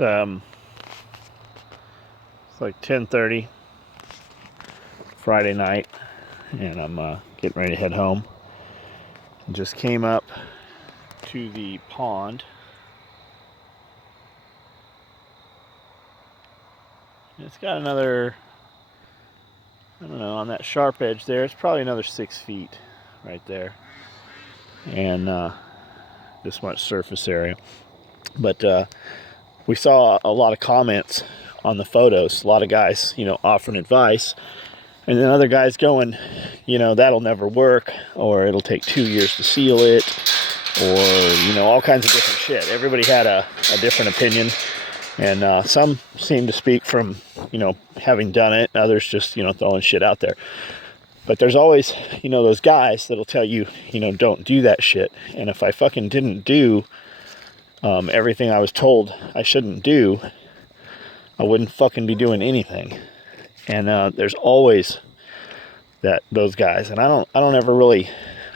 It's like 10:30 Friday night, and I'm getting ready to head home. Just came up to the pond. It's got another, I don't know, on that sharp edge there, it's probably another 6 feet right there. And this much surface area. But we saw a lot of comments on the photos, a lot of guys, offering advice. And then other guys going, that'll never work, or it'll take 2 years to seal it, or, all kinds of different shit. Everybody had a different opinion. And some seem to speak from, having done it. Others just, throwing shit out there. But there's always, those guys that'll tell you, don't do that shit. And if I fucking didn't do everything I was told I shouldn't do, I wouldn't fucking be doing anything. And there's always those guys. And I don't ever really,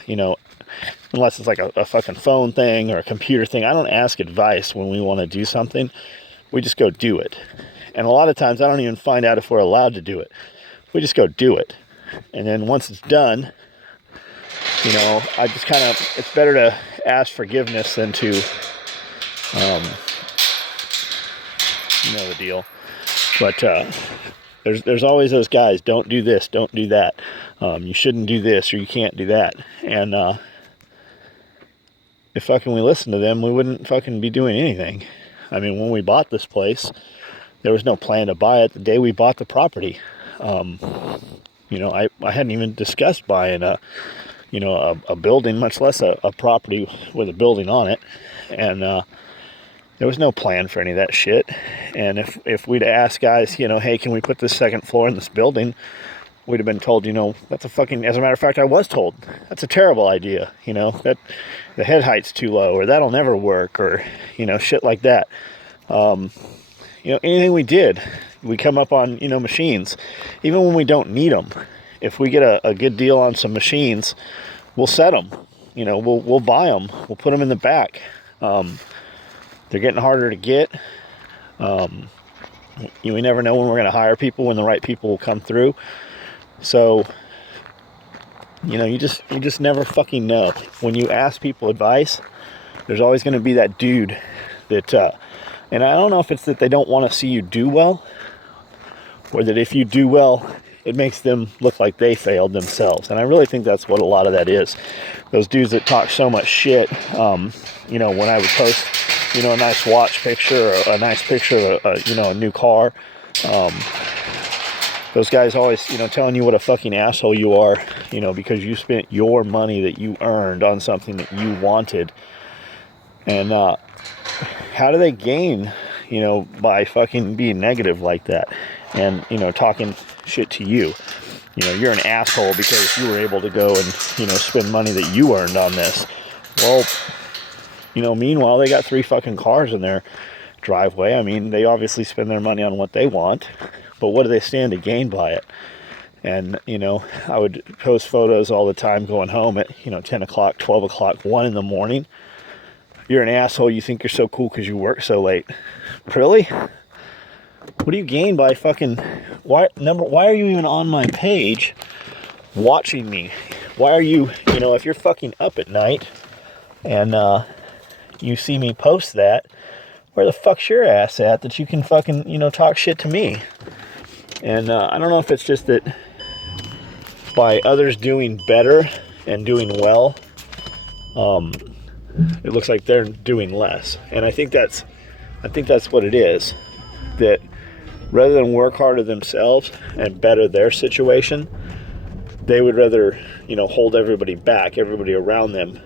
unless it's like a fucking phone thing or a computer thing, I don't ask advice when we want to do something. We just go do it. And a lot of times I don't even find out if we're allowed to do it. We just go do it. And then once it's done, I just kind of, it's better to ask forgiveness than to, the deal. But there's always those guys, don't do this, don't do that. You shouldn't do this, or you can't do that. And if fucking we listened to them, we wouldn't fucking be doing anything. I mean, when we bought this place, there was no plan to buy it the day we bought the property. I hadn't even discussed buying a building, much less a property with a building on it. And there was no plan for any of that shit. And if we'd asked guys, hey, can we put this second floor in this building? We'd have been told, that's a fucking, as a matter of fact, I was told, that's a terrible idea, that the head height's too low, or that'll never work, or, shit like that. Anything we did, we come up on, machines, even when we don't need them. If we get a good deal on some machines, we'll set them, we'll buy them, we'll put them in the back. They're getting harder to get. We never know when we're going to hire people, when the right people will come through. So, you just never fucking know. When you ask people advice, there's always going to be that dude that, and I don't know if it's that they don't want to see you do well, or that if you do well, it makes them look like they failed themselves. And I really think that's what a lot of that is. Those dudes that talk so much shit, when I would post, a nice watch picture, or a nice picture of a new car, those guys always, telling you what a fucking asshole you are, because you spent your money that you earned on something that you wanted. And how do they gain, by fucking being negative like that and, talking shit to you? You're an asshole because you were able to go and, spend money that you earned on this. Well, meanwhile, they got 3 fucking cars in their driveway. I mean, they obviously spend their money on what they want. But what do they stand to gain by it? And, I would post photos all the time going home at, 10 o'clock, 12 o'clock, 1 in the morning. You're an asshole. You think you're so cool because you work so late. Really? What do you gain by fucking... Why are you even on my page watching me? Why are you, if you're fucking up at night and you see me post that, where the fuck's your ass at that you can fucking, talk shit to me? And I don't know if it's just that by others doing better and doing well, it looks like they're doing less. And I think that's what it is. That rather than work harder themselves and better their situation, they would rather, hold everybody back, everybody around them,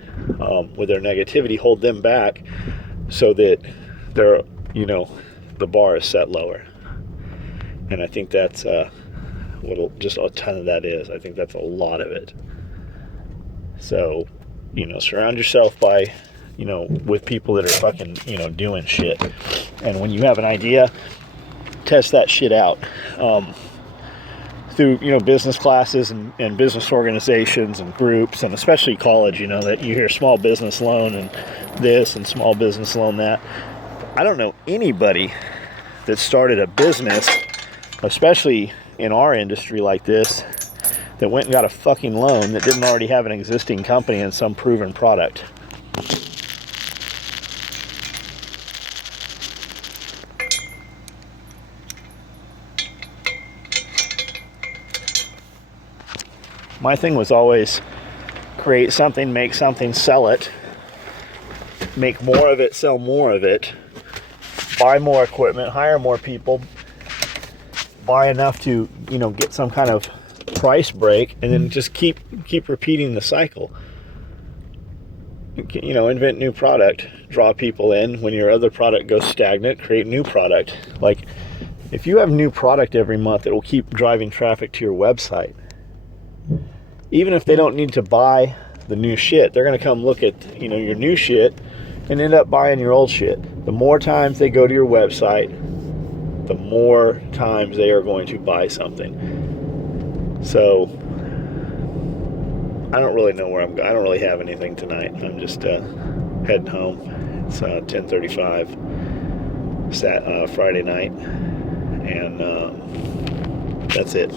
with their negativity, hold them back so that they're, the bar is set lower. And I think that's what just a ton of that is. I think that's a lot of it. So, surround yourself by, with people that are fucking, doing shit. And when you have an idea, test that shit out. Through, business classes and business organizations and groups, and especially college, that you hear small business loan and this and small business loan that. I don't know anybody that started a business, especially in our industry like this, that went and got a fucking loan that didn't already have an existing company and some proven product. My thing was always create something, make something, sell it, make more of it, sell more of it, buy more equipment, hire more people, buy enough to, get some kind of price break, and then just keep repeating the cycle. Invent new product, draw people in. When your other product goes stagnant, create new product. Like, if you have new product every month, it will keep driving traffic to your website. Even if they don't need to buy the new shit, they're going to come look at, your new shit and end up buying your old shit. The more times they go to your website, the more times they are going to buy something. So I don't really know where I'm going. I don't really have anything tonight. I'm just heading home. It's 10:35 Friday night, and that's it.